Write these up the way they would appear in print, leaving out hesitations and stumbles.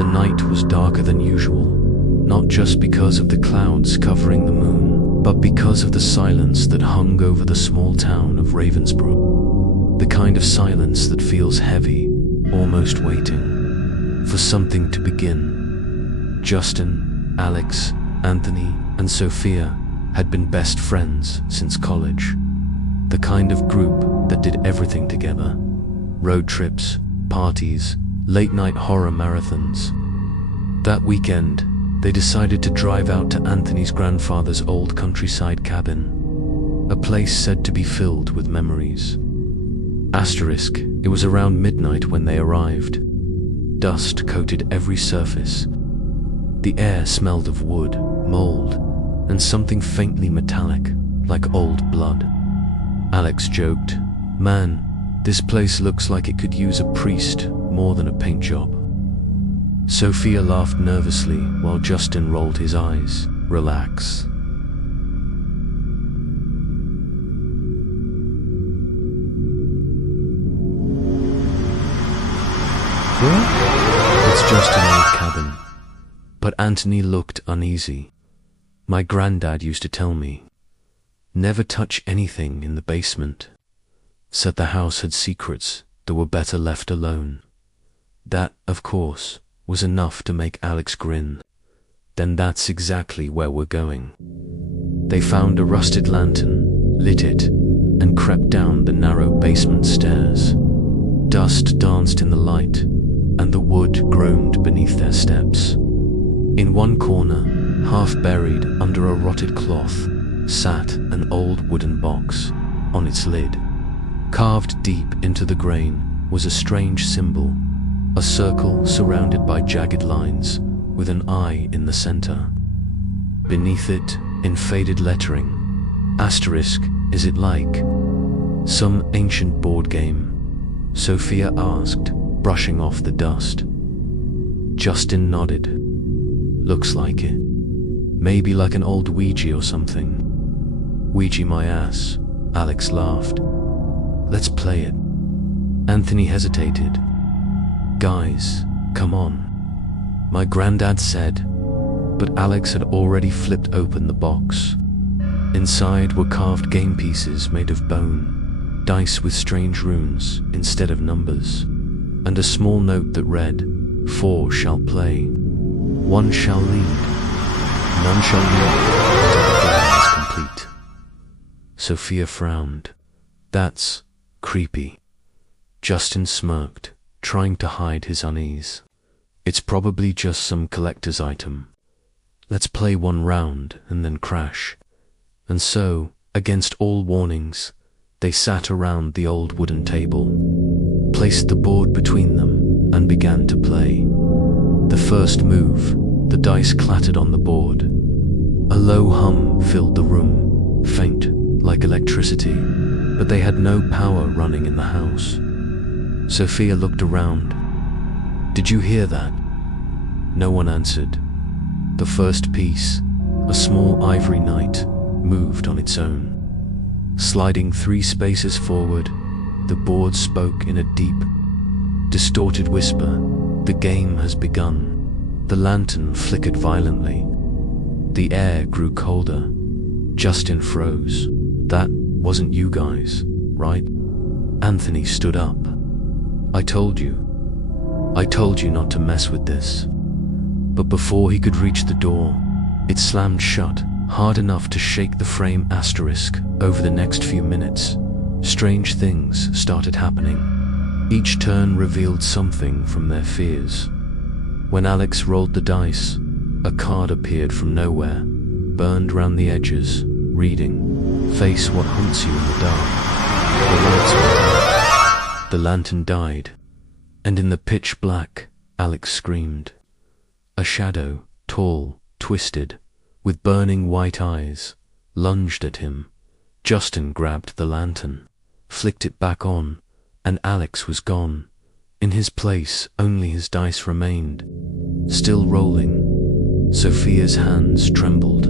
The night was darker than usual, not just because of the clouds covering the moon, but because of the silence that hung over the small town of Ravensbrück. The kind of silence that feels heavy, almost waiting for something to begin. Justin, Alex, Anthony, and Sophia had been best friends since college. The kind of group that did everything together. Road trips, parties, late-night horror marathons. That weekend, they decided to drive out to Anthony's grandfather's old countryside cabin, a place said to be filled with memories. Asterisk, it was around midnight when they arrived. Dust coated every surface. The air smelled of wood, mold, and something faintly metallic, like old blood. Alex joked, "Man, this place looks like it could use a priest more than a paint job." Sophia laughed nervously while Justin rolled his eyes. "Relax." It's just an old cabin. But Anthony looked uneasy. "My granddad used to tell me, never touch anything in the basement. Said the house had secrets that were better left alone." That, of course, was enough to make Alex grin. "Then that's exactly where we're going." They found a rusted lantern, lit it, and crept down the narrow basement stairs. Dust danced in the light, and the wood groaned beneath their steps. In one corner, half buried under a rotted cloth, sat an old wooden box. On its lid, carved deep into the grain, was a strange symbol, a circle surrounded by jagged lines, with an eye in the center. Beneath it, in faded lettering, asterisk, "Is it like some ancient board game?" Sophia asked, brushing off the dust. Justin nodded. "Looks like it. Maybe like an old Ouija or something." "Ouija my ass," Alex laughed. "Let's play it." Anthony hesitated. "Guys, come on," my granddad said, but Alex had already flipped open the box. Inside were carved game pieces made of bone, dice with strange runes instead of numbers, and a small note that read, "4 shall play, 1 shall lead, none shall lead until the game is complete." Sophia frowned. "That's creepy." Justin smirked, trying to hide his unease. "It's probably just some collector's item. Let's play one round and then crash." And so, against all warnings, they sat around the old wooden table, placed the board between them, and began to play. The first move, the dice clattered on the board. A low hum filled the room, faint, like electricity, but they had no power running in the house. Sophia looked around. "Did you hear that?" No one answered. The first piece, a small ivory knight, moved on its own. Sliding 3 spaces forward, the board spoke in a deep, distorted whisper. "The game has begun." The lantern flickered violently. The air grew colder. Justin froze. "That wasn't you guys, right?" Anthony stood up. I told you not to mess with this." But before he could reach the door, it slammed shut, hard enough to shake the frame asterisk. Over the next few minutes, strange things started happening. Each turn revealed something from their fears. When Alex rolled the dice, a card appeared from nowhere, burned round the edges, reading, "Face what haunts you in the dark." The lights went out. The lantern died, and in the pitch black, Alex screamed. A shadow, tall, twisted, with burning white eyes, lunged at him. Justin grabbed the lantern, flicked it back on, and Alex was gone. In his place, only his dice remained, still rolling. Sophia's hands trembled.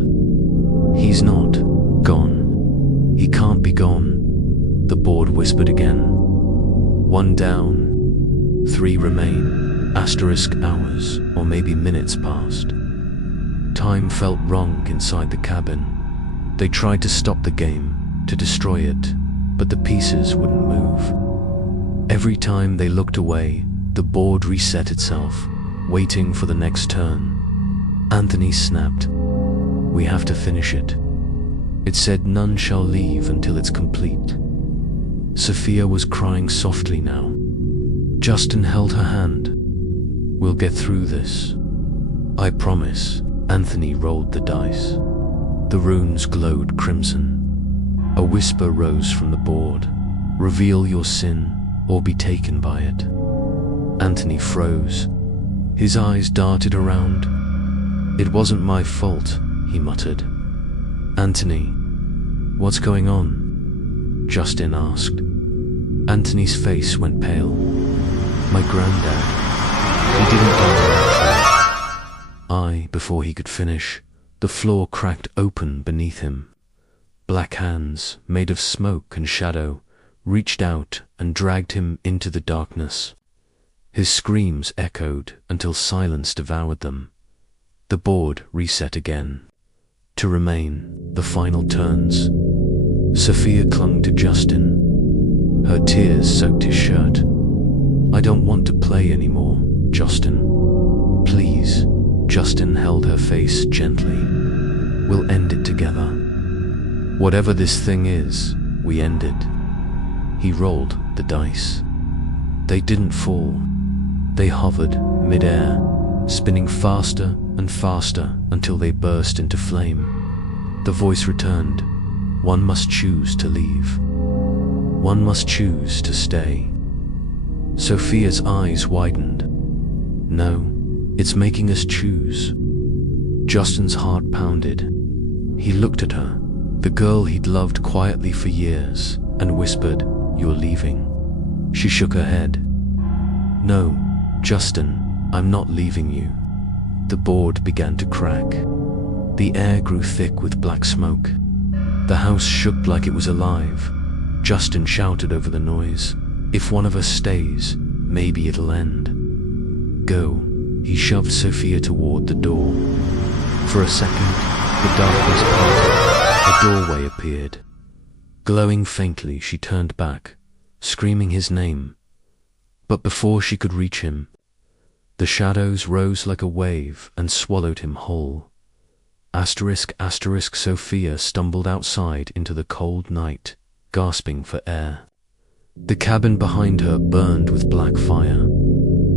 "He's not gone. He can't be gone," the board whispered again. "1 down, 3 remain." Hours, or maybe minutes passed. Time felt wrong inside the cabin. They tried to stop the game, to destroy it, but the pieces wouldn't move. Every time they looked away, the board reset itself, waiting for the next turn. Anthony snapped, "We have to finish it." It said none shall leave until it's complete. Sophia was crying softly now. Justin held her hand. "We'll get through this. I promise." Anthony rolled the dice. The runes glowed crimson. A whisper rose from the board. "Reveal your sin, or be taken by it." Anthony froze. His eyes darted around. "It wasn't my fault," he muttered. "Anthony, what's going on?" Justin asked. Anthony's face went pale. "My granddad. He didn't die. Before he could finish, the floor cracked open beneath him. Black hands, made of smoke and shadow, reached out and dragged him into the darkness. His screams echoed until silence devoured them. The board reset again. To remain, the final turns. Sophia clung to Justin. Her tears soaked his shirt. "I don't want to play anymore, Justin. Please." Justin held her face gently. "We'll end it together. Whatever this thing is, we end it." He rolled the dice. They didn't fall. They hovered mid-air, spinning faster and faster until they burst into flame. The voice returned. "One must choose to leave. One must choose to stay." Sophia's eyes widened. "No, it's making us choose." Justin's heart pounded. He looked at her, the girl he'd loved quietly for years, and whispered, "You're leaving." She shook her head. "No, Justin, I'm not leaving you." The board began to crack. The air grew thick with black smoke. The house shook like it was alive. Justin shouted over the noise, "If one of us stays, maybe it'll end." "Go." He shoved Sophia toward the door. For a second, the darkness parted. A doorway appeared. Glowing faintly, she turned back, screaming his name. But before she could reach him, the shadows rose like a wave and swallowed him whole. Sophia stumbled outside into the cold night, gasping for air. The cabin behind her burned with black fire.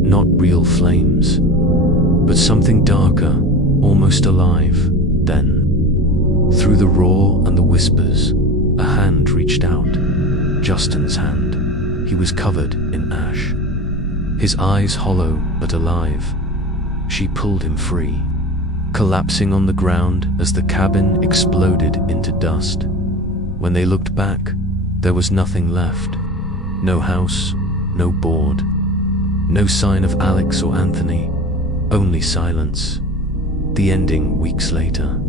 Not real flames, but something darker, almost alive. Then, through the roar and the whispers, a hand reached out. Justin's hand. He was covered in ash. His eyes hollow but alive. She pulled him free, collapsing on the ground as the cabin exploded into dust. When they looked back, there was nothing left. No house, no board, no sign of Alex or Anthony, only silence. The ending weeks later.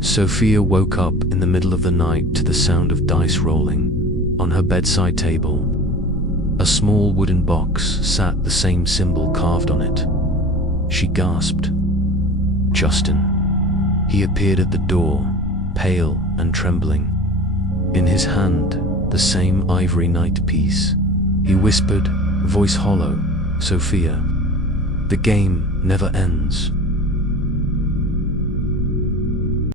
Sophia woke up in the middle of the night to the sound of dice rolling. On her bedside table, a small wooden box sat, the same symbol carved on it. She gasped. Justin. He appeared at the door, pale and trembling. In his hand, the same ivory night piece. He whispered, voice hollow, "Sophia, the game never ends."